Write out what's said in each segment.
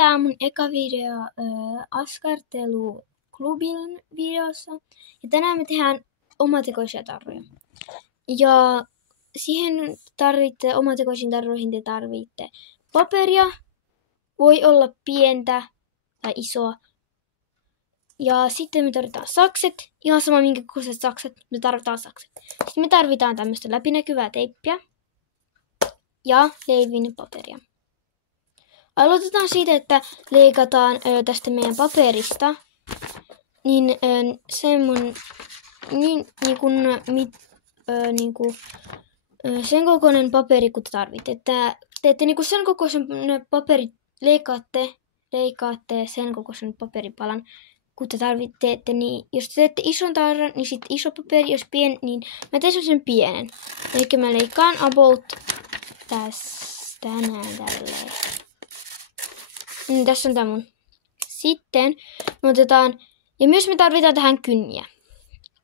tää on mun eka video askarteluklubin videossa. Ja tänään me tehdään omatekoisia tarroja. Ja siihen tarvitte, omatekoisiin tarroihin te tarvitte paperia. Voi olla pientä tai isoa. Ja sitten me tarvitaan sakset. Ihan sama minkä kokoiset sakset, me tarvitaan sakset. Sitten me tarvitaan tämmöistä läpinäkyvää teippiä. Ja leivinpaperia. Aloitetaan siitä, että leikataan tästä meidän paperista sen kokoinen paperi, kun te tarvitte. Että teette sen kokoisen paperin, leikaatte sen kokoisen paperipalan, kun te tarvitette. Niin jos te teette ison tarran, niin sitten iso paperi, jos pieni, niin mä teen sen pienen. Eli mä leikkaan about tästä näin tälleen. Tässä on tää mun. Sitten me otetaan, ja myös me tarvitaan tähän kynniä.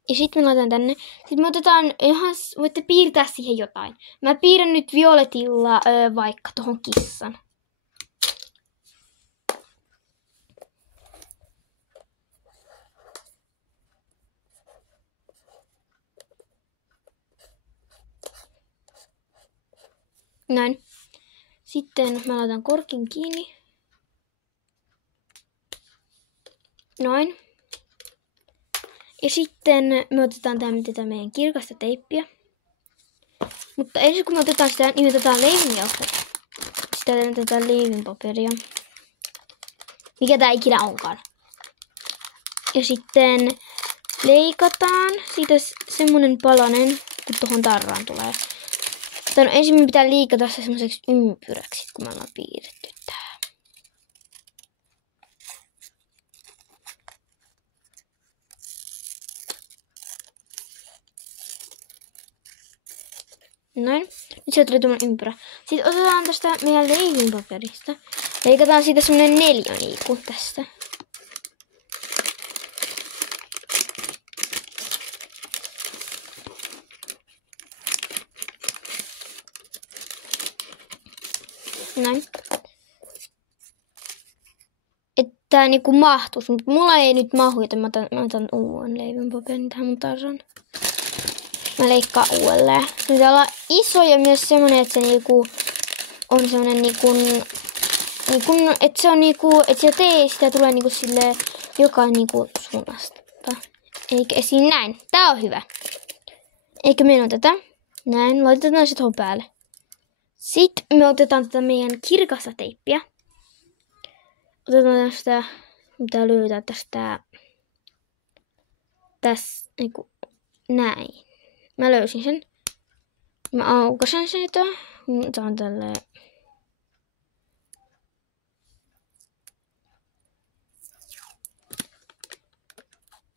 Ja sitten me laitetaan tänne. Sitten me otetaan voitte piirtää siihen jotain. Mä piirrän nyt violetilla vaikka tohon kissan. Näin. Sitten mä laitan korkin kiinni. Noin. Ja sitten me otetaan tätä meidän kirkasta teippiä. Mutta ensin kun me otetaan sitä, niin me otetaan leivinjauhetta. Sitten otetaan leivinpaperia. Mikä tää ikinä onkaan. Ja sitten leikataan siitä semmonen palanen, kun tohon tarraan tulee. No, ensin me pitää liikata se semmoiseksi ympyräksi, kun me ollaan piirretty tää. Näin. Nyt sieltä tuli tuommoinen ympyrä. Sitten otetaan tästä meidän leivinpaperista. Leikataan siitä semmonen 4 niinku tästä. Näin. Että niinku mahtuisi, mutta mulla ei nyt mahu, joten mä otan uuden leivänpaperin tähän mun tarran. Mä leikkaan uudelleen. Se pitää olla iso ja myös semmonen, että se niinku on semmonen että se on niinku, että sitä tulee niinku silleen joka niinku suunnasta. Eikä esiin näin. Tää on hyvä. Eikä meillä tätä. Näin, laitetaan se tuohon päälle. Sitten me otetaan tätä meidän kirkasta teippiä. Otetaan tästä, mitä löytää tästä, tässä, niinku, näin. Mä löysin sen. Mä aukasen sitä. Otan tälleen.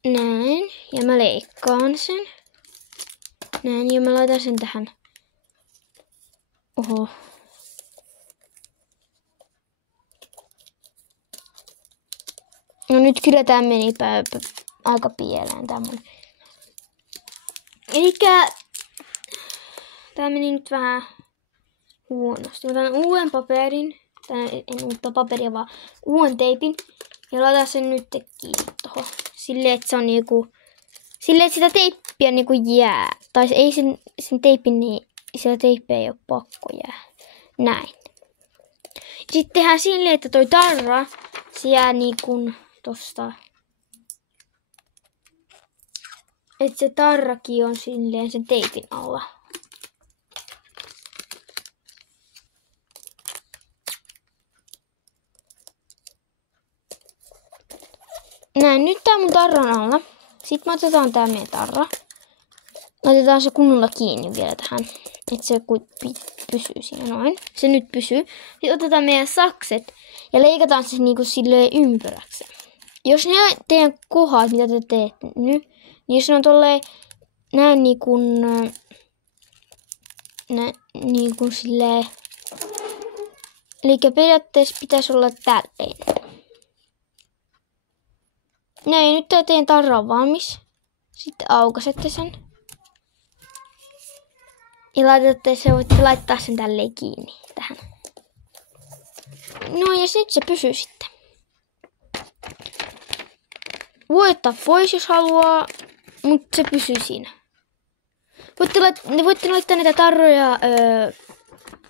Näin. Ja mä leikkaan sen. Näin, ja mä laitan sen tähän. Oho. No nyt kyllä tää meni aika pieleen tää mun. Elikkä tää meni nyt vähän huonosti. Mä otan uuden paperin. En uutta paperia, vaan uuden teipin. Ja laitan sen nyt kiinni tohon. Silleen, että se on niinku. Silleen, että sitä teippiä niinku jää. Tai ei sen teipin niin. Sitä teippiä ei oo pakko jää. Näin. Sitten tehdään silleen, että toi tarra, se jää niinku tosta. Että se tarrakin on silleen sen teipin alla. Näin, nyt tää mun tarran alla. Sitten me otetaan tää meidän tarra. Otetaan se kunnolla kiinni vielä tähän. Että se pysyy siinä noin. Se nyt pysyy. Sitten otetaan meidän sakset ja leikataan se niinku silleen ympyräksi. Jos ne teidän kohdat, mitä te teette nyt, niin jos ne on tolleen näin niinku silleen. Eli periaatteessa pitäisi olla tälleen. Näin, nyt tää teidän tarra on valmis. Sitten aukaisette sen. Ja voitte laittaa sen tälleen kiinni tähän. No ja nyt se pysyy sitten. Voi ottaa pois, jos haluaa, mutta se pysyy siinä. Voitte laittaa näitä tarroja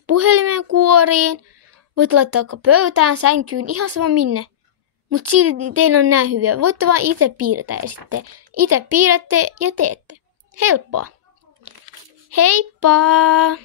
puhelimen kuoriin. Voitte laittaa pöytään, sänkyyn, ihan sama minne. Mutta silti teillä on näin hyviä. Voitte vaan itse piirtää ja sitten itse piirrätte ja teette. Helppoa. Heippa!